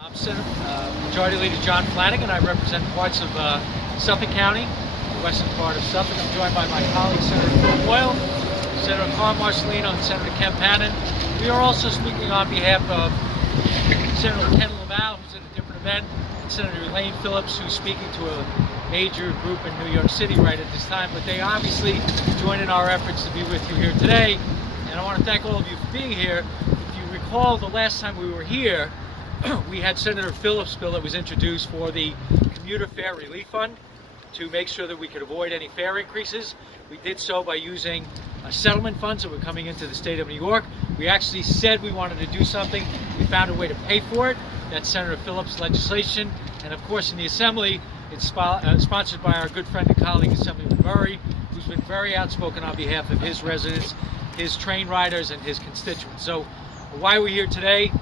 I'm Majority Leader John Flanagan. I represent parts of Suffolk County, the western part of Suffolk. I'm joined by my colleagues, Senator Phil Boyle, Senator Carl Marcellino, and Senator Kemp Hannon. We are also speaking on behalf of Senator Ken Lamau, who's at a different event, and Senator Elaine Phillips, who's speaking to a major group in New York City right at this time. But they obviously join in our efforts to be with you here today. And I want to thank all of you for being here. If you recall, the last time we were here, we had Senator Phillips' bill that was introduced for the commuter fare relief fund to make sure that we could avoid any fare increases. We did so by using settlement funds that were coming into the state of New York. We actually said we wanted to do something. We found a way to pay for it. That's Senator Phillips' legislation. And of course, in the Assembly, it's sponsored by our good friend and colleague, Assemblyman Murray, who's been very outspoken on behalf of his residents, his train riders, and his constituents. So why we're here today,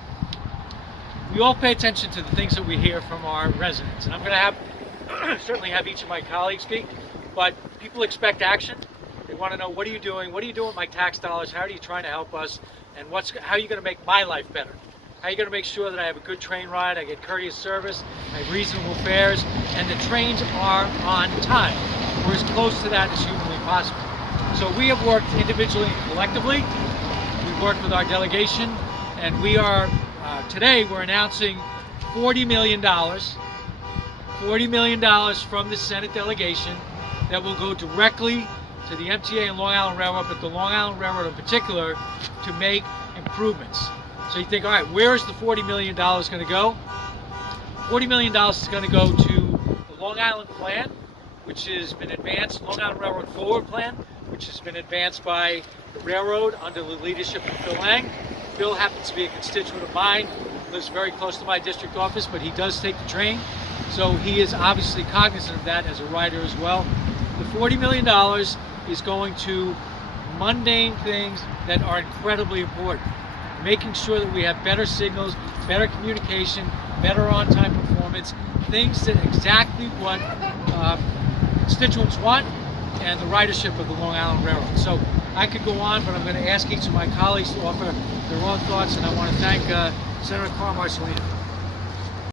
we all pay attention to the things that we hear from our residents. And I'm going to certainly have each of my colleagues speak, but people expect action. They want to know, what are you doing? What are you doing with my tax dollars? How are you trying to help us? And how are you going to make my life better? How are you going to make sure that I have a good train ride, I get courteous service, I have reasonable fares, and the trains are on time, or as close to that as humanly possible. So we have worked individually and collectively. We've worked with our delegation, and we are today we're announcing $40 million from the Senate delegation that will go directly to the MTA and Long Island Railroad, but the Long Island Railroad in particular, to make improvements. So you think, all right, where is the $40 million going to go? $40 million is going to go to the Long Island Plan, which has been advanced, Long Island Railroad Forward Plan, which has been advanced by the railroad under the leadership of Flanagan. Bill happens to be a constituent of mine, lives very close to my district office, but he does take the train, so he is obviously cognizant of that as a rider as well. The $40 million is going to mundane things that are incredibly important. Making sure that we have better signals, better communication, better on-time performance, things that exactly what constituents want, and the ridership of the Long Island Railroad. So I could go on, but I'm going to ask each of my colleagues to offer their own thoughts, and I want to thank Senator Carl Marcellino.